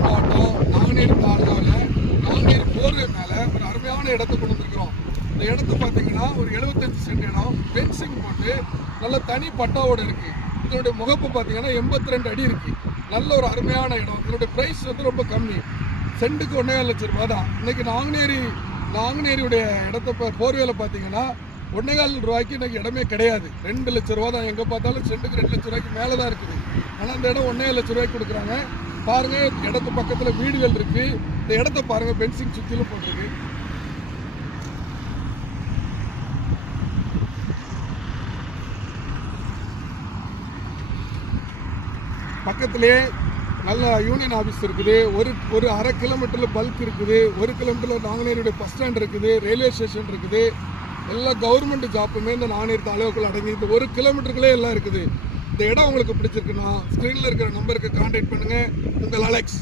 திருநெல்வேலி மாவட்டம் நாங்குநேரி தாலுகாவில் நாங்குநேரி போர்வே மேலே ஒரு அருமையான இடத்த கொண்டு வந்திருக்கிறோம். இந்த இடத்த பார்த்தீங்கன்னா ஒரு 75 சென்ட் இடம், ஃபென்சிங் போட்டு நல்ல தனி பட்டாவோடு இருக்குது. இதனுடைய முகப்பு பார்த்தீங்கன்னா 82 அடி இருக்குது. நல்ல ஒரு அருமையான இடம். இதனுடைய ப்ரைஸ் வந்து ரொம்ப கம்மி, சென்ட்டுக்கு 1.5 லட்சம் ரூபா தான். இன்றைக்கி நாங்குநேரியுடைய இடத்த போர்வேல பார்த்தீங்கன்னா 1.25 ரூபாய்க்கு இன்றைக்கி இடமே கிடையாது. 2 லட்சம் ரூபா தான். எங்கே பார்த்தாலும் சென்ட்டுக்கு 2 லட்சம் ரூபாய்க்கு மேலே தான் இருக்குது. ஆனால் அந்த இடம் 1.5 லட்சம் ரூபாய்க்கு கொடுக்குறாங்க. பாருங்கள், இடத்து பக்கத்தில் வீடுகள் இருக்குது. இந்த இடத்த பாருங்கள், ஃபென்சிங் சுற்றிலும் போட்டிருக்கு. பக்கத்திலே நல்ல யூனியன் ஆஃபீஸ் இருக்குது. ஒரு அரை கிலோமீட்டரில் பல்க் இருக்குது. 1 கிலோமீட்டரில் நாங்குநேரியுடைய பஸ் ஸ்டாண்ட் இருக்குது, ரயில்வே ஸ்டேஷன் இருக்குது. எல்லா கவர்மெண்ட் ஜாப்புமே இந்த நாங்குநேரி தாலுகாக்குள்ள அடங்கி இந்த 1 கிலோமீட்டருக்குள்ளே எல்லாம் இருக்குது. இந்த இடம் உங்களுக்கு பிடிச்சிருக்குன்னா ஸ்க்ரீனில் இருக்கிற நம்பருக்கு கான்டாக்ட் பண்ணுங்கள். உங்கள் அலெக்ஸ்.